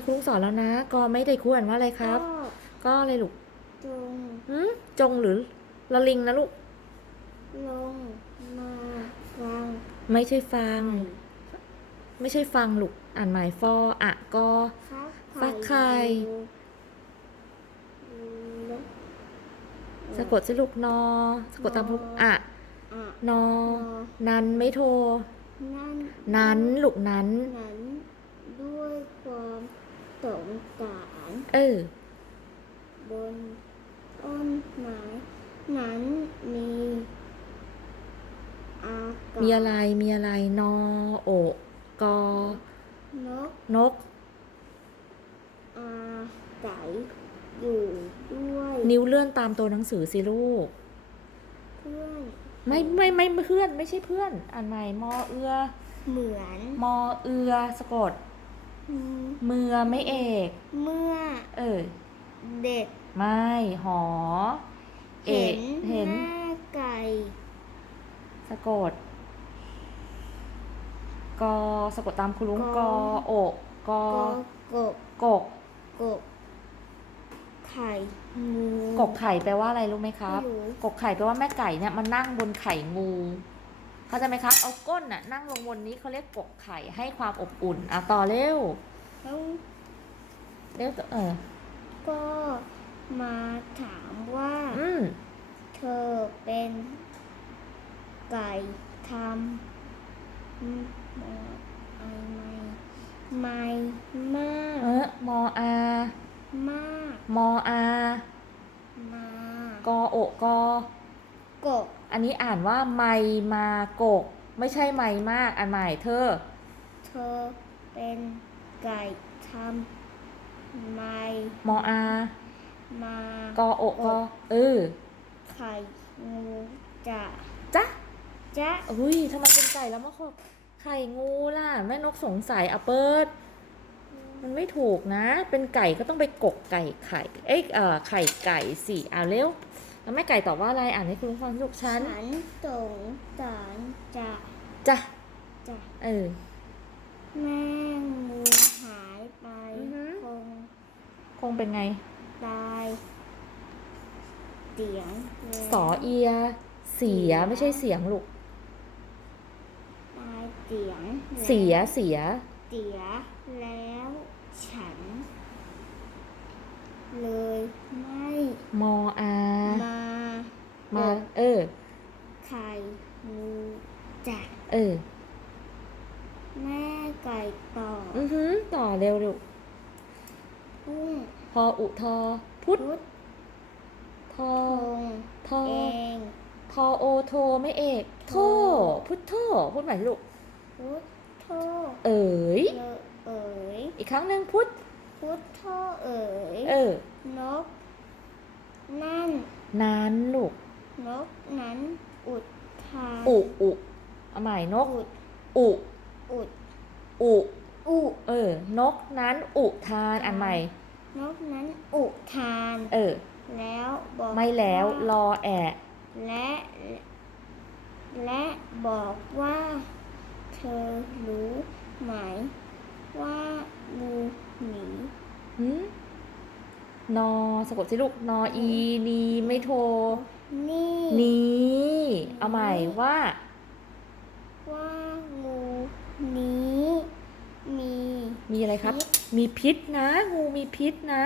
นี้ครูสอนแล้วนะกอไม่ได้ครูอ่านว่าอะไรครับ ก็อะไรลูกจงหืมจงหรือละลิงนะลูก ลงมาฟัง ไม่ใช่ฟัง ไม่ใช่ฟังลูก อ่านหมายฟออะกอฟักฟักไข่ลสะกดสิลูกนอ สะกดตามพกอะอะนอ นันไม่โทร นั่นนั้นลูกนั้นนั้น ด้วยความ สงสารเออ บนต้นไม้นั้นมีอากาศมีอะไรมีอะไรนอโอกอนกนก อาศัยอยู่ด้วยนิ้วเลื่อนตามตัวหนังสือสิลูก เพื่อนไม่ไม่ไม่เพื่อนไม่ใช่เพื่อนอ่านใหม่มอเอือ เหมือน มอเอือสะกด เมือไม่เอก เมื่อ เออ เด็กไม่ หอ เอเห็กนเห็นแม่ไก่ สะกด กอสะกดตามคุณลุงกกอ อโอกกอกกบกก กบไข่งูกกไข่แปลว่าอะไรรู้ไหมครับ ไม่รู้กกไข่แปลว่าแม่ไก่เนี่ยมันนั่งบนไข่งู เข้าใจไหมครับ เอาก้นน่ะนั่งลงบนนี้เขาเรียกกกไข่ให้ความอบอุ่นอะต่อเร็ว แล้วเร็วต่อเออ ก็มาถามว่าอืมเธอเป็นไก่ทำอืมไอไม่ไม่มากเออมออามากมออา มากอโอกอ กบอันนี้อ่านว่าไมมากกไม่ใช่ไมมากอ่านใหม่เธอ เธอเป็นไก่ทำไม่มออา มากอโอกอเออไข่งูจะจ๊ะจะอุ้ยทำไมเป็นไก่แล้วมาขอไข่งูล่ะ แม่นกสงสัยอะเปิด มันไม่ถูกนะ เป็นไก่ก็ต้องไปกกไก่ไข่ เอ้ยเอ่อไข่ไก่สิอ่าเร็ว แล้วแม่ไก่ตอบว่าอะไรอ่านให้คุณฟังลูกฉันฉันสงสารจะจ้ะจะเออ แม่งูหายไปอือหือคงคงเป็นไง ตายเสียงแล้วสอเอีย เสียไม่ใช่เสียงลูก ตายเสียงแล้วเสียเสีย เสียแล้วฉัน เลยไม่ มออา มา มา เออ ไข่งูจัดเออ แม่ไก่ต่ออือหือต่อเร็วลูกพุ่งพออุทอพุทธพุททอธงทอเองทอโอโทไม่เอกโทพุทโทพูดใหม่สิลูกพุทโธเอ๋ยเลอเอ๋ยอีกครั้งหนึ่งพุทธพุทโธเอ๋ยเออนกนั่นนั้นลูกนกนั้น อุดทานอุอุเอาใหม่นกอุดอุอุดอุอุเออ นกนั้นอุทานอันใหม่ นกนั้นอุทาน เออ แล้วบอกไม่แล้วารอแอะและ และบอกว่า เธอรู้ไหมว่างูหนีหืม นอสะกดสิลูกนออีนีไม่โทรนี่นี้เอาใหม่ว่า ว่างูนี้มี มีอะไรครับ มีพิษนะ งูมีพิษนะ